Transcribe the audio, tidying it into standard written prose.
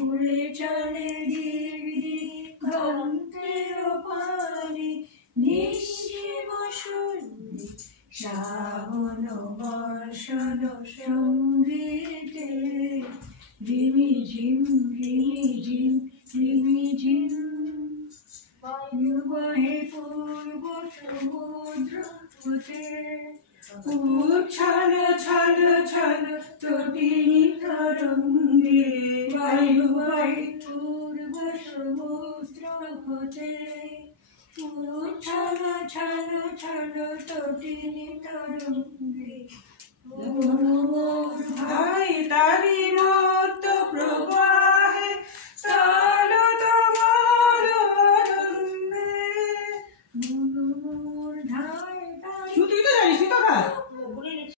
উড়ে চলে দিগন্তের পানে নিঃসীম শূন্যে শ্রাবণ বর্ষণ সঙ্গীতে রিমি ঝিম বায়ুবাহে পূর্ব সমুদ্র হতে উচ্ছল ছল ছল তটিনী তরঙ্গে বায়ুবাহে পূর্ব সমুদ্র হতে উচ্ছল ছল ছল তটিনী তরঙ্গে ভাই তারি মত প্রবাহে তাল তোমার আনন্দে শুধুই তো জানিস তুই তো